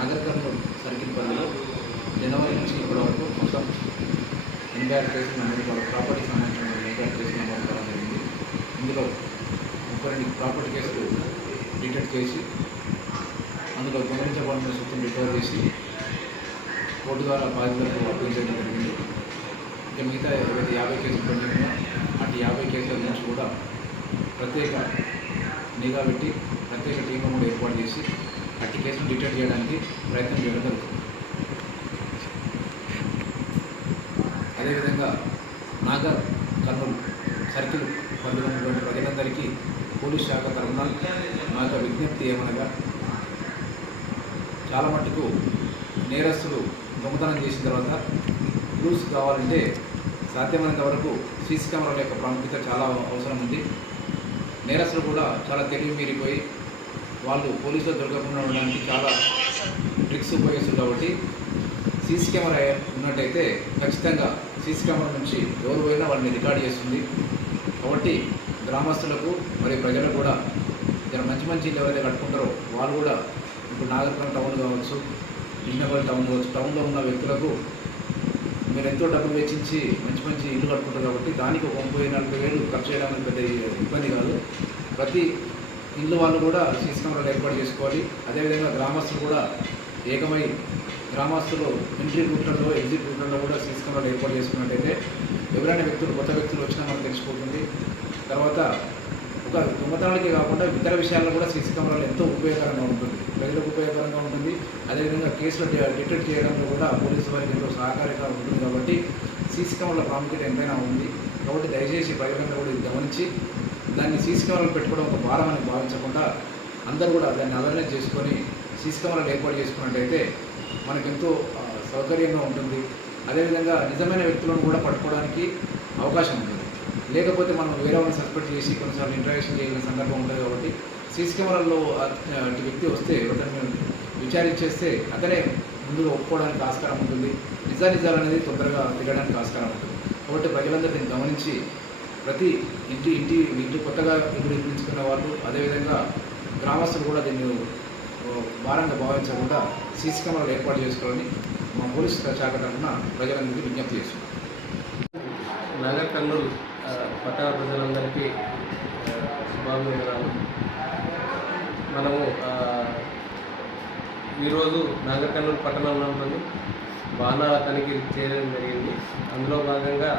Nagarkurnool circle పరిధిలో జనవరి నుంచి ఇప్పటి వరకు మొత్తం ఎనభై ఆరు కేసులు నమోదు కావడం ప్రాపర్టీ సంబంధించిన ఎనభై ఆరు కేసులు నమోదు కావడం జరిగింది. ఇందులో ముప్పై రెండు ప్రాపర్టీ కేసులు డిటెక్ట్ చేసి అందులో గమనించబడిన సొత్తును రికవర్ చేసి కోర్టు ద్వారా బాధితులకు అప్పగించడం జరిగింది. ఇక మిగతా ఏవైతే యాభై కేసులు పెండింగ్ అటు యాభై కేసుల నుంచి కూడా ప్రత్యేక నిఘా పెట్టి ప్రత్యేక టీం కూడా ఏర్పాటు చేసి అట్టి కేసును డిటెక్ట్ చేయడానికి ప్రయత్నం చేయడం జరుగుతుంది. అదేవిధంగా నాగర్ కర్నూలు సర్కిల్ పరిధిలో ఉన్నటువంటి ప్రజలందరికీ పోలీస్ శాఖ తరఫున మా యొక్క విజ్ఞప్తి ఏమనగా చాలా మట్టుకు నేరస్తులు దొంగతనం చేసిన తర్వాత క్లూస్ కావాలంటే సాధ్యమైనంత వరకు సీసీ కెమెరాల యొక్క ప్రాముఖ్యత చాలా అవసరం ఉంది. నేరస్తులు కూడా చాలా తెలివి మీరిపోయి వాళ్ళు పోలీసులు దొరకకుండా ఉండడానికి చాలా ట్రిక్స్ ఉపయోగిస్తారు కాబట్టి సీసీ కెమెరా ఉన్నట్టయితే ఖచ్చితంగా సీసీ కెమెరా నుంచి ఎవరు పోయినా వాళ్ళని రికార్డ్ చేస్తుంది. కాబట్టి గ్రామస్తులకు మరి ప్రజలకు కూడా ఇక్కడ మంచి మంచి ఇల్లు ఎవరైతే కట్టుకుంటారో వాళ్ళు కూడా ఇప్పుడు నాగరికం టౌన్ కావచ్చు విజయనగరం టౌన్ కావచ్చు టౌన్లో ఉన్న వ్యక్తులకు మీరు ఎంతో డబ్బులు వెచ్చించి మంచి మంచి ఇల్లు కట్టుకుంటారు కాబట్టి దానికి ఒక ముప్పై నలభై వేలు ఖర్చు చేయడానికి పెద్ద ఇబ్బంది కాదు. ప్రతి ఇల్లు వాళ్ళు కూడా సీసీ కెమెరాలు ఏర్పాటు చేసుకోవాలి. అదేవిధంగా గ్రామస్తులు కూడా ఏకమై గ్రామస్తులు ఎంట్రీ రూట్లలో ఎగ్జిట్ రూట్లలో కూడా సీసీ కెమెరాలు ఏర్పాటు చేసుకున్నట్టయితే ఎవరైనా వ్యక్తులు కొత్త వ్యక్తులు వచ్చినా మనకు తెలిసిపోతుంది. తర్వాత ఒక దొంగతనాలకే కాకుండా ఇతర విషయాల్లో కూడా సీసీ కెమెరాలు ఎంతో ఉపయోగకరంగా ఉంటుంది. ప్రజలకు ఉపయోగకరంగా ఉంటుంది. అదేవిధంగా కేసులు డిటెక్ట్ చేయడంలో కూడా పోలీసు వారికి ఎంతో సహకారంగా ఉంటుంది కాబట్టి సీసీ కెమెరాల ప్రాముఖ్యత ఎంతైనా ఉంది. కాబట్టి దయచేసి ప్రజలందరూ కూడా ఇది గమనించి దాన్ని సీసీ కెమెరాలు పెట్టుకోవడం ఒక భారం అని భావించకుండా అందరూ కూడా దాన్ని అవేర్నెస్ చేసుకొని సీసీ కెమెరాలు ఏర్పాటు చేసుకున్నట్టయితే మనకెంతో సౌకర్యంగా ఉంటుంది. అదేవిధంగా నిజమైన వ్యక్తులను కూడా పట్టుకోవడానికి అవకాశం ఉంటుంది. లేకపోతే మనం వేరే వాళ్ళని సస్పెక్ట్ చేసి కొన్నిసార్లు ఇంటరాక్షన్ చేయగలిగిన సందర్భం ఉంటుంది కాబట్టి సీసీ కెమెరాల్లో అటు వ్యక్తి వస్తే అతన్ని విచారించేస్తే అతనే ముందుగా ఒప్పుకోవడానికి ఆస్కారం ఉంటుంది. నిజానిజాలు అనేది తొందరగా తిరగడానికి ఆస్కారం ఉంటుంది. కాబట్టి ప్రజలందరూ దీన్ని గమనించి ప్రతి ఇంటి ఇంటి ఇంటి కొత్తగా ఇల్లు నిర్మించుకున్న వాళ్ళు అదేవిధంగా గ్రామస్తులు కూడా దీన్ని భారంగా భావించకుండా సీసీ కెమెరాలు ఏర్పాటు చేసుకోవాలని మా పోలీస్ శాఖ తరఫున ప్రజలందరికీ విజ్ఞప్తి చేస్తున్నాం. నగర్ కర్నూలు పట్టణ ప్రజలందరికీ శుభాభివందనాలు. మనము ఈరోజు నాగర్ కర్నూలు పట్టణంలో ఉంటుంది. తనిఖీ చేయడం జరిగింది. అందులో భాగంగా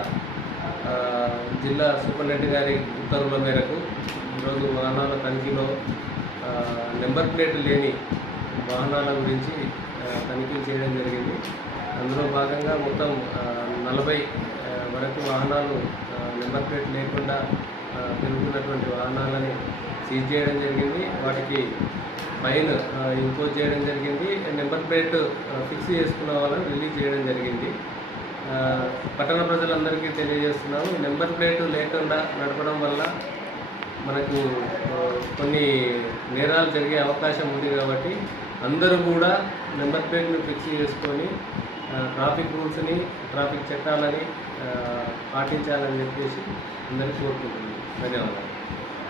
జిల్లా సూపరింటెండెంట్ గారి ఉత్తర్వుల మేరకు ఈరోజు వాహనాల తనిఖీలో నెంబర్ ప్లేట్ లేని వాహనాల గురించి తనిఖీ తనిఖీలు చేయడం జరిగింది. అందులో భాగంగా మొత్తం నలభై వరకు వాహనాలు నెంబర్ ప్లేట్ లేకుండా పెరుగుతున్నటువంటి తిరుగుతున్నటువంటి వాహనాలని సీజ్ చేయడం జరిగింది. వాటికి ఫైన్ ఇంపోజ్ చేయడం జరిగింది. నెంబర్ ప్లేట్ ఫిక్స్ చేసుకున్న వాళ్ళని రిలీజ్ చేయడం జరిగింది. పట్టణ ప్రజలందరికీ తెలియజేస్తున్నాము. నెంబర్ ప్లేట్ లేకుండా నడపడం వల్ల మనకు కొన్ని నేరాలు జరిగే అవకాశం ఉంది కాబట్టి అందరూ కూడా నెంబర్ ప్లేట్ను ఫిక్స్ చేసుకొని ట్రాఫిక్ రూల్స్ని ట్రాఫిక్ చట్టాలని పాటించాలని చెప్పేసి అందరికీ కోరుకుంటున్నాను ధన్యవాదాలు.